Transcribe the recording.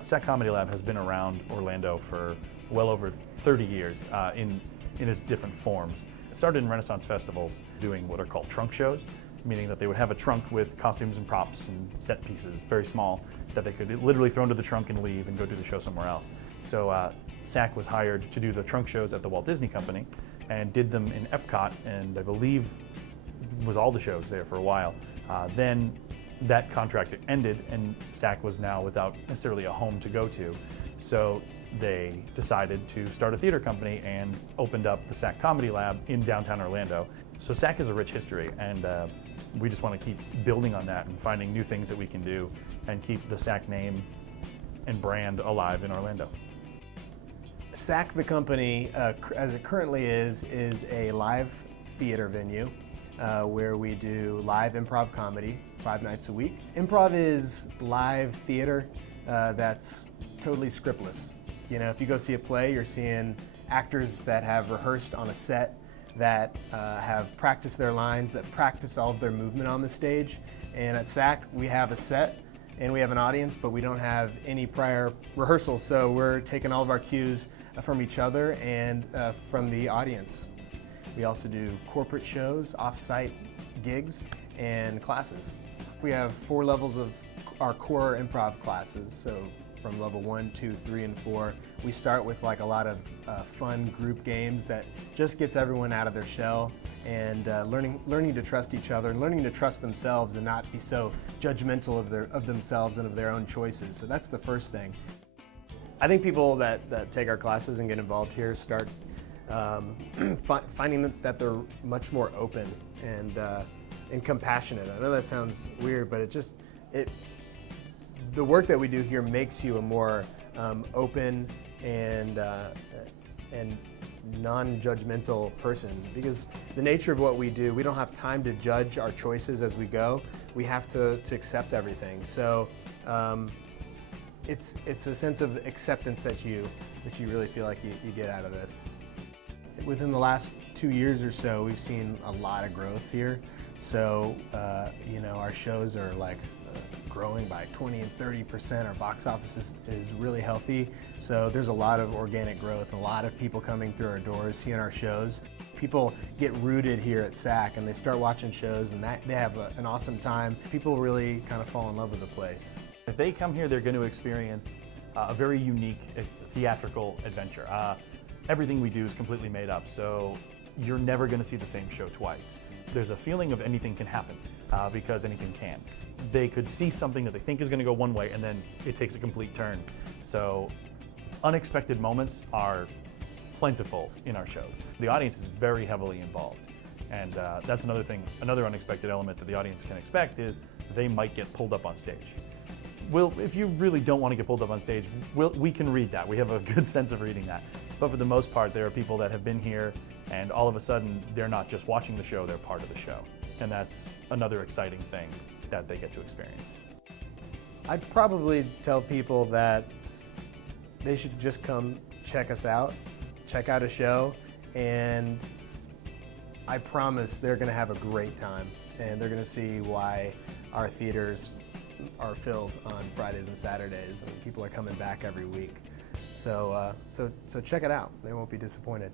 Sak Comedy Lab has been around Orlando for well over 30 years in its different forms. It started in Renaissance festivals doing what are called trunk shows, meaning that they would have a trunk with costumes and props and set pieces, very small, that they could literally throw into the trunk and leave and go do the show somewhere else. So Sak was hired to do the trunk shows at the Walt Disney Company and did them in Epcot, and I believe was all the shows there for a while. Then that contract ended and Sak was now without necessarily a home to go to. So they decided to start a theater company and opened up the Sak Comedy Lab in downtown Orlando. So Sak has a rich history, and we just want to keep building on that and finding new things that we can do and keep the Sak name and brand alive in Orlando. Sak, the company, as it currently is a live theater venue where we do live improv comedy 5 nights a week. Improv is live theater that's totally scriptless. You know, if you go see a play, you're seeing actors that have rehearsed on a set, that have practiced their lines, that practice all of their movement on the stage. And at Sak, we have a set and we have an audience, but we don't have any prior rehearsal. So we're taking all of our cues from each other and from the audience. We also do corporate shows, off-site gigs, and classes. We have 4 levels of our core improv classes. So from level 1, 2, 3, and 4, we start with like a lot of fun group games that just gets everyone out of their shell and learning to trust each other and learning to trust themselves and not be so judgmental of themselves and of their own choices. So that's the first thing. I think people that take our classes and get involved here start finding that they're much more open and compassionate. I know that sounds weird, but the work that we do here makes you a more open and non-judgmental person, because the nature of what we do, we don't have time to judge our choices as we go. We have to accept everything. So it's a sense of acceptance that you really feel like you get out of this. Within the last 2 years or so, we've seen a lot of growth here. So, you know, our shows are like growing by 20 and 30%. Our box office is really healthy. So there's a lot of organic growth, a lot of people coming through our doors, seeing our shows. People get rooted here at Sak and they start watching shows and they have an awesome time. People really kind of fall in love with the place. If they come here, they're going to experience a very unique theatrical adventure. Everything we do is completely made up, so you're never going to see the same show twice. There's a feeling of anything can happen because anything can. They could see something that they think is going to go one way and then it takes a complete turn. So unexpected moments are plentiful in our shows. The audience is very heavily involved, and that's another thing, another unexpected element that the audience can expect is they might get pulled up on stage. If you really don't want to get pulled up on stage, we can read that. We have a good sense of reading that. But for the most part, there are people that have been here and all of a sudden they're not just watching the show, they're part of the show. And that's another exciting thing that they get to experience. I'd probably tell people that they should just come check us out, check out a show, and I promise they're going to have a great time and they're going to see why our theaters are filled on Fridays and Saturdays and people are coming back every week. So check it out. They won't be disappointed.